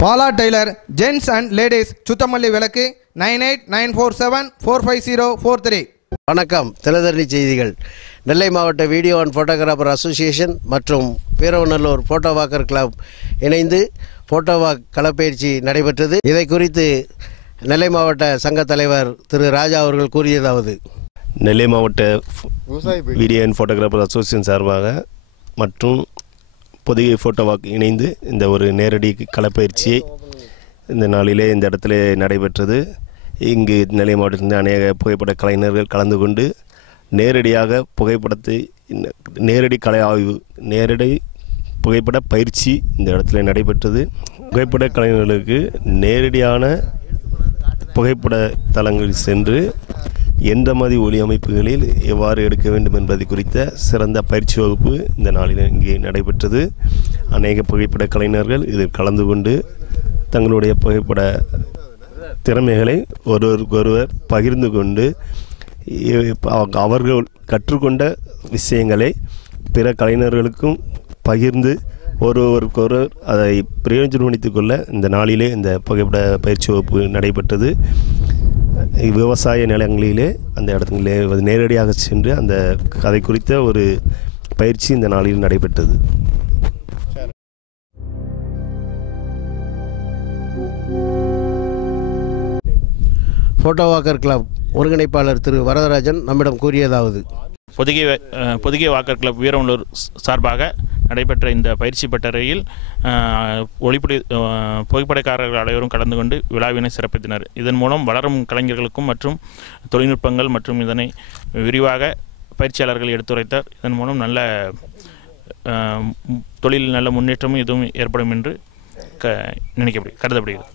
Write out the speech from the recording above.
Bala tailor gents and ladies Suthamalli விளக்கு 9894745043. வணக்கம். தினதரணி செய்திகள். நெல்லை மாவட்ட வீடியோ அண்ட் ஃபோட்டோகிராஃபர் அசோசியேஷன் மற்றும் வீரவநல்லூர் ஃபோட்டோ வாக்கர் கிளப் இணைந்து ஃபோட்டோ வாக் களப்பயிற்சி நடைபெற்றது. இதை குறித்து நெல்லை மாவட்ட சங்க தலைவர் திரு ராஜா அவர்கள் கூறியதாவது: நெல்லை மாவட்ட வீடியோ அண்ட் ஃபோட்டோகிராஃபர் அசோசியேஷன் சார்பாக மற்றும் பொதிகை ஃபோட்டோ வாக் இணைந்து இந்த ஒரு நேரடி களப்பயிற்சியை இந்த நாளிலே இந்த இடத்துல நடைபெற்றது. இங்கு நெல்லை மாவட்டத்திலிருந்து அநேக புகைப்பட கலைஞர்கள் கலந்து கொண்டு நேரடியாக புகைப்படத்தை நேரடி கலை ஆய்வு நேரடி புகைப்பட பயிற்சி இந்த இடத்துல நடைபெற்றது. புகைப்பட கலைஞர்களுக்கு நேரடியான புகைப்பட தளங்களில் சென்று எந்த மாதிரி ஒளி அமைப்புகளில் எவ்வாறு எடுக்க வேண்டும் என்பது குறித்த சிறந்த பயிற்சி வகுப்பு இந்த நாளில் இங்கே நடைபெற்றது. அநேக புகைப்பட கலைஞர்கள் இதில் கலந்து கொண்டு தங்களுடைய புகைப்பட திறமைகளை ஒருவருக்கொருவர் பகிர்ந்து கொண்டு அவர்கள் கற்றுக்கொண்ட விஷயங்களை பிற கலைஞர்களுக்கும் பகிர்ந்து ஒருவருக்கொருவர் அதை பிரயோஜனப்படுத்திக் கொள்ள இந்த நாளிலே இந்த புகைப்பட பயிற்சி வகுப்பு நடைபெற்றது. விவசாய நிலங்களிலே அந்த இடங்களிலே நேரடியாக சென்று அந்த அதை குறித்த ஒரு பயிற்சி இந்த நாளில் நடைபெற்றது. ஃபோட்டோ வாக்கர் கிளப் ஒருங்கிணைப்பாளர் திரு வரதராஜன் நம்மிடம் கூறியதாவது: பொதிகை வாக்கர் கிளப் வீரவநல்லூர் சார்பாக நடைபெற்ற இந்த பயிற்சி பட்டறையில் புகைப்படக்காரர்கள் அனைவரும் கலந்து கொண்டு விழாவினை சிறப்பித்தனர். இதன் மூலம் வளரும் கலைஞர்களுக்கும் மற்றும் தொழில்நுட்பங்கள் மற்றும் இதனை விரிவாக பயிற்சியாளர்கள் எடுத்துரைத்தார். இதன் மூலம் நல்ல தொழில் நல்ல முன்னேற்றமும் இதுவும் ஏற்படும் என்று கருதப்படுகிறது.